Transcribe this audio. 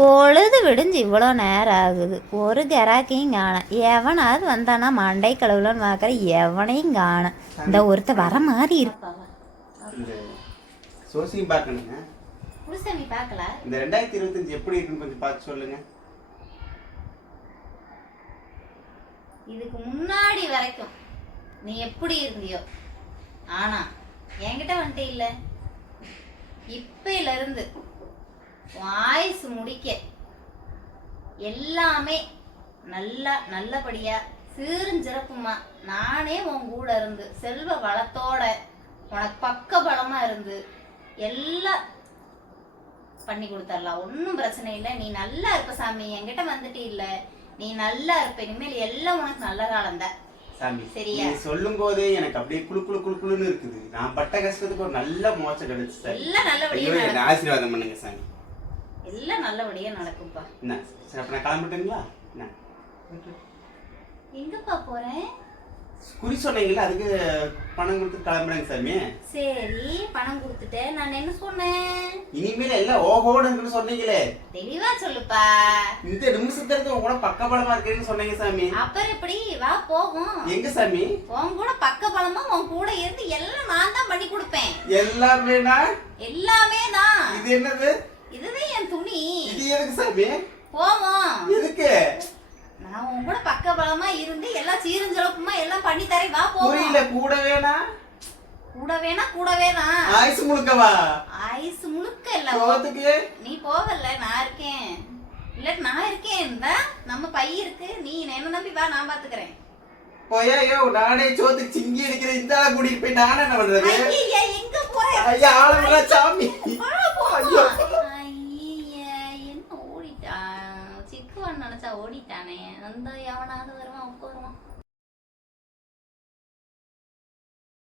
பொழுது விடிஞ்சு இவ்வளோ நேரம் ஆகுது. ஒரு கிராக்கையும் காணும். எவனாவது வந்தானா மண்டை கழுவுலன்னு பார்க்குற எவனையும் காணும். இந்த ஒருத்த வர மாதிரி இருப்பாவ இந்த சோசியம் பார்க்கணுங்க. புருஷன் நீ பார்க்கல? இந்த ரெண்டாயிரத்தி இருபத்தஞ்சு எப்படி இருக்குன்னு கொஞ்சம் பார்த்து சொல்லுங்க. இதுக்கு முன்னாடி வரைக்கும் நீ எப்படி இருந்தியோ. ஆனா என்கிட்ட வந்துட்டு இல்ல. இப்பையில இருந்து ஆயுசு முடிக்க. எல்லாமே நல்லா நல்லபடியா சீருஞ்சிறப்புமா நானே உன் கூட இருந்து செல்வ வளத்தோட உனக்கு பக்க பலமா இருந்து எல்லாம் பண்ணி கொடுத்துடலாம் ஒன்றும் பிரச்சனை இல்லை. நீ நல்லா இருப்ப சாமி. என்கிட்ட வந்துட்டு இல்ல நீ நல்லா இருப்ப. இனிமேல் எல்லாம் உனக்கு நல்ல காலம் தான். சாமி சரியா? சொல்லும் போதே எனக்கு அப்படியே குளு குளு குளு குளுன்னு இருக்குது. நான் பட்ட கஷ்டத்துக்கு ஒரு நல்ல மோச்சம் கிடைச்சு எல்லாம் நல்லபடியா ஐயோ என்ன நடக்கும் ஆசீர்வாதம் பண்ணுங்க சாமி. எல்லாம் நல்லபடியா நடக்கும்பா. என்ன? சரி அப்ப நான் கிளம்பட்டுங்களா? என்ன? எங்கப்பா போறேன்? குறி சொன்னீங்களா அதுக்கு பணம் கொடுத்து கிளம்புறேங்க சாமி. சரி பணம் கொடுத்துட்டேன். நான் என்ன சொன்னேன்? இனிமேல் எல்லாம் ஓஹோன்னு இருக்குன்னு சொன்னீங்களே. தெளிவா சொல்லுப்பா. இந்த நிமிஷத்துக்கு உங்க கூட பக்கபலமா இருக்கேன்னு சொன்னீங்க சாமி. அப்புறம் எப்படி? வா போகும் எங்க சாமி? உன் கூட பக்க பலமா உன் கூட இருந்து எல்லாம் நான் தான் பண்ணி கொடுப்பேன். எல்லாமேனா? எல்லாமே தான் இது என்னது? என் துணி. இது எதுக்கு சாமி? போவோம் எதுக்கு? நான் உன் கூட பக்க பலமா இருந்து எல்லாம் சீரஞ்சலப்புமா எல்லாம் பண்ணி தரேன். வா போவோம் புரியல கூட வேணா? கூட வேணா கூட வேணா. ஆயுசு முழுக்கவா? ஐஸ் முழுக்க இல்ல. சோத்துக்கு நீ போகல நான் இருக்கேன். இல்ல நான் இருக்கேன். நம்ம பை இருக்கு. நீ என்ன நம்பி வா நான் பாத்துக்கிறேன். போயா ஐயோ நானே சோத்துக்கு சிங்கி அடிக்கிற இந்த கூட்டிட்டு போய் நானே என்ன பண்றது? ஐயா எங்க போற? ஐயா ஆளுங்களா சாமி. என்ன நினைச்சா ஓடிட்டானே? அந்த எவனாவது வருவான் உட்காருவான்.